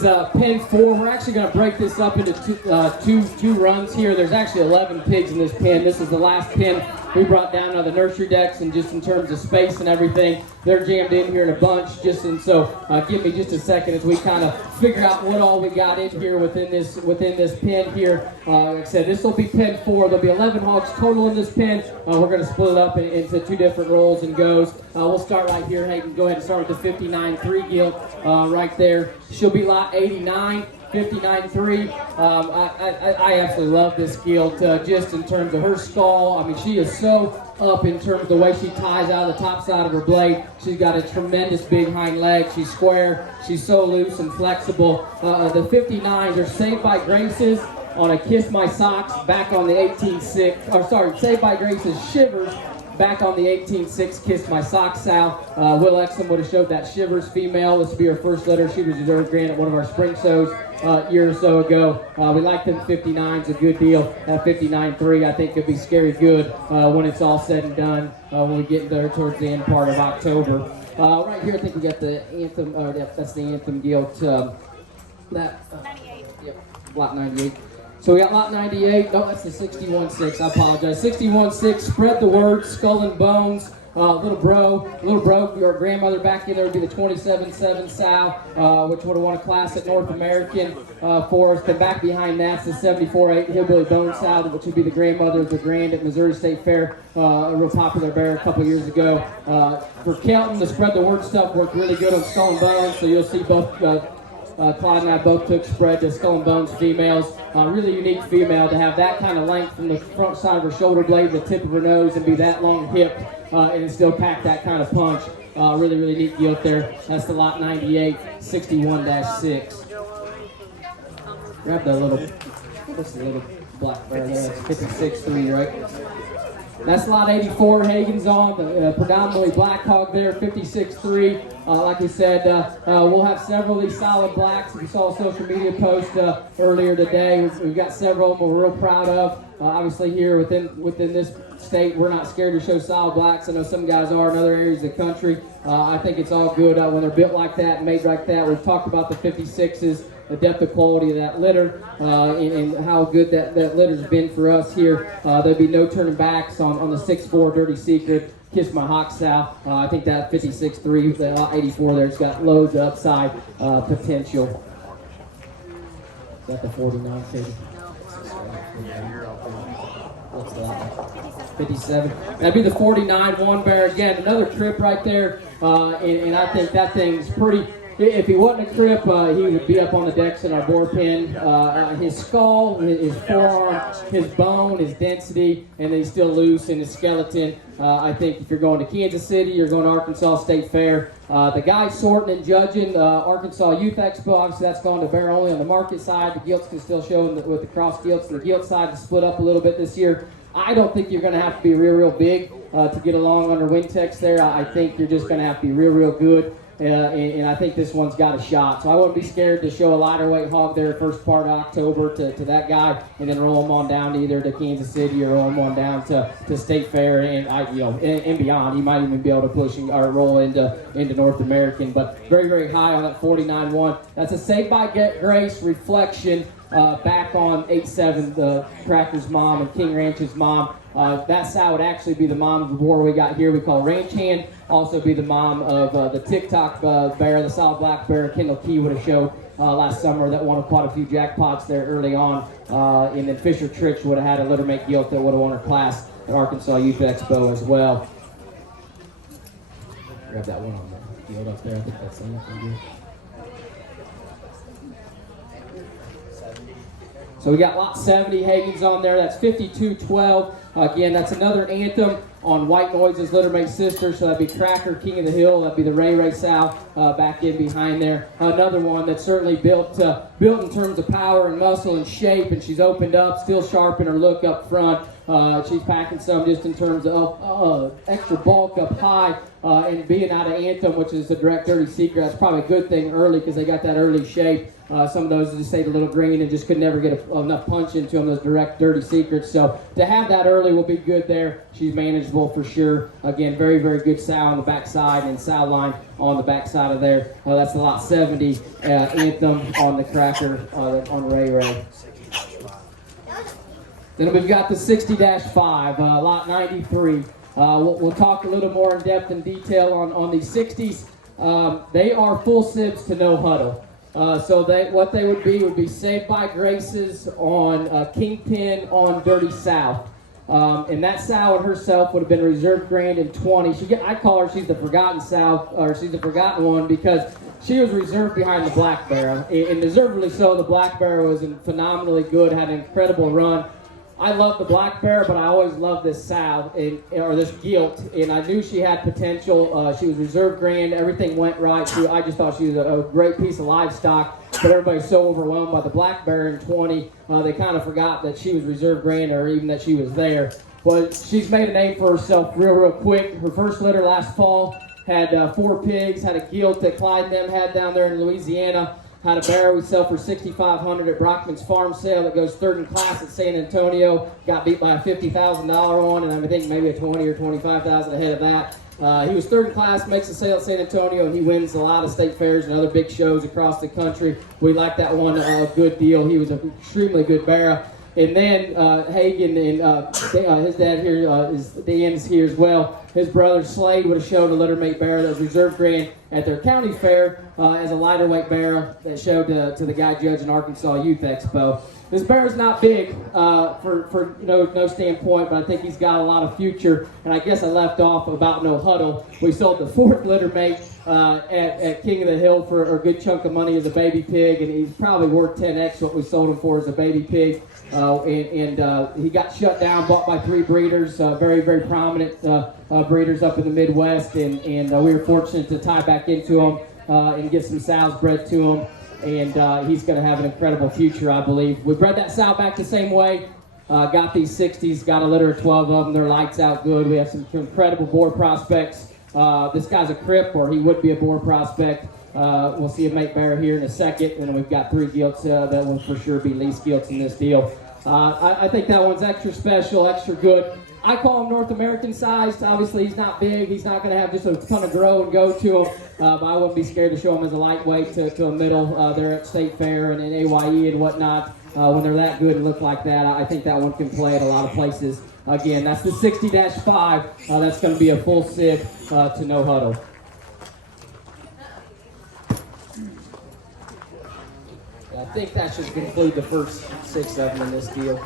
Pen 4. We're actually going to break this up into two runs here. There's actually 11 pigs in this pen. This is the last pen we brought down on the nursery decks, and just in terms of space and everything, they're jammed in here in a bunch. Give me just a second as we kind of figure out what all we got in here within this pen here. Like I said, this will be pen 4. There'll be 11 hogs total in this pen. We're going to split it up into two different rolls and goes. We'll start right here. Hayden, go ahead and start with the 59-3 gilt right there. She'll be lot 89. 59-3. I absolutely love this gilt just in terms of her skull. I mean, she is so up in terms of the way she ties out of the top side of her blade. She's got a tremendous big hind leg. She's square. She's so loose and flexible. The 59s are Saved by Grace's on a Kiss My Socks back on the 18-6. Or sorry, Saved by Grace's Shivers back on the 18-6 Kiss My Socks sow. Will Exum would have showed that Shivers female. This would be her first litter. She was reserved grand at one of our spring shows a year or so ago. We like them 59s, a good deal. That 59-3 I think could be scary good when it's all said and done when we get there towards the end part of October. Right here I think we got the Anthem, that's the Anthem gilt. 98. Yep, lot 98. So we got lot 98. No, that's the 61-6. I apologize. 61-6. Spread the word. Skull and Bones. Little bro. Your grandmother back in there would be the 27-7 sow, which would have won a class at North American for us. Then back behind that's the 74-8 Hillbilly Bone sow, which would be the grandmother of the Grand at Missouri State Fair. A real popular bear a couple years ago. For Kelton, the spread the word stuff worked really good on Skull and Bones. So you'll see both. Claude and I both took spread to Skull and Bones females. Really unique female to have that kind of length from the front side of her shoulder blade to the tip of her nose and be that long hipped and still pack that kind of punch. Really neat gilt there. That's the lot 98, 61-6. Grab that little, what's the little black bear there? That's 56-3, right? That's lot 84, Hagen's on, the predominantly black hog there, 56-3. Like we said, we'll have several of these solid blacks. We saw a social media post earlier today. We've got several of them we're real proud of. Obviously here within this state, we're not scared to show solid blacks. I know some guys are in other areas of the country. I think it's all good when they're built like that and made like that. We've talked about the 56s. The depth of quality of that litter and how good that litter's been for us here. There'll be no turning backs on the 6'4 Dirty Secret, Kiss My Hawk sow. I think that 56-3, the 84 there's got loads of upside potential. Is that the 49, Katie? What's that? 57. That'd be the 49 one bear. Again, another trip right there. And I think that thing's pretty. If he wasn't a crip, he would be up on the decks in our boar pen. His skull, his forearm, his bone, his density, and then he's still loose in his skeleton. I think if you're going to Kansas City, you're going to Arkansas State Fair. The guys sorting and judging, Arkansas Youth Expo, obviously that's gone to bear only on the market side. The gilts can still show with the cross gilts. The gilt side to split up a little bit this year. I don't think you're going to have to be real big to get along under Wintex there. I think you're just going to have to be real good. And I think this one's got a shot. So I wouldn't be scared to show a lighter weight hog there first part of October to that guy, and then roll him on down to either to Kansas City or roll him on down to State Fair and beyond. He might even be able to push or roll into North American. But very high on that 49-1. That's a Saved by Grace reflection back on 8-7, the Cracker's mom and King Ranch's mom. That sow would actually be the mom of the boar we got here. We call Ranch Hand. Also be the mom of the TikTok bear, the solid black bear Kendall Key would have showed last summer that won quite a few jackpots there early on. And then Fisher Trich would have had a litter make gilt that would have won her class at Arkansas Youth Expo as well. Grab that one on the gilt up there. I think that's enough. So we got lot 70 Hagen's on there. That's 52-12. Again, that's another anthem on White Noise's littermate sister. So that'd be Cracker, King of the Hill. That'd be the Ray sow back in behind there. Another one that's certainly built in terms of power and muscle and shape. And she's opened up, still sharp in her look up front. She's packing some just in terms of extra bulk up high. And being out of Anthem, which is a direct Dirty Secret, that's probably a good thing early because they got that early shape. Some of those just stayed a little green and just could never get enough punch into them, those direct, dirty secrets. So to have that early will be good there. She's manageable for sure. Again, very, very good sow on the backside and sow line on the backside of there. That's a lot 70 Anthem on the cracker on Ray Ray. Then we've got the 60-5, lot 93. We'll talk a little more in depth and detail on these 60s. They are full sibs to no huddle. So what they would be Saved by Graces on Kingpin on Dirty South. And that sow herself would have been reserve grand in 20. I call her, she's the forgotten sow, or she's the forgotten one, because she was reserved behind the Black Bear. And deservedly so. The Black Bear was phenomenally good, had an incredible run. I love the Black Bear, but I always loved this sow, or this gilt, and I knew she had potential. She was reserve grand. Everything went right. I just thought she was a great piece of livestock, but everybody's so overwhelmed by the Black Bear in 20, they kind of forgot that she was reserve grand, or even that she was there. But she's made a name for herself real quick. Her first litter last fall had 4 pigs, had a gilt that Clyde and them had down there in Louisiana. Had a bear we sell for $6,500 at Brockman's farm sale that goes third in class at San Antonio. Got beat by a $50,000 one, and I think maybe a $20,000 or $25,000 ahead of that. He was third in class, makes a sale at San Antonio, and he wins a lot of state fairs and other big shows across the country. We like that one a good deal. He was an extremely good bear. And then Hagen and his dad here, Dan's here as well. His brother Slade would have showed a littermate bear that was reserve grand at their county fair as a lighter weight bear that showed to the guy judging Arkansas Youth Expo. This bear is not big for no standpoint, but I think he's got a lot of future. And I guess I left off about no huddle. We sold the 4th littermate at King of the Hill for a good chunk of money as a baby pig, and he's probably worth 10x what we sold him for as a baby pig. He got shut down, bought by 3 breeders, very, very prominent breeders up in the Midwest, and we were fortunate to tie back into him and get some sows bred to him, and he's going to have an incredible future, I believe. We bred that sow back the same way, got these 60s, got a litter of 12 of them. They're lights out good. We have some incredible boar prospects. This guy's a crip, or he would be a boar prospect. We'll see a mate bear here in a second, and then we've got 3 gilts that will for sure be least gilts in this deal. I think that one's extra special, extra good. I call him North American sized. Obviously, he's not big. He's not going to have just a ton of grow and go to him. But I wouldn't be scared to show him as a lightweight to a middle there at State Fair and in AYE and whatnot. When they're that good and look like that, I think that one can play at a lot of places. Again, that's the 60-5. That's going to be a full sib to no huddle. I think that should conclude the first 6 of them in this deal.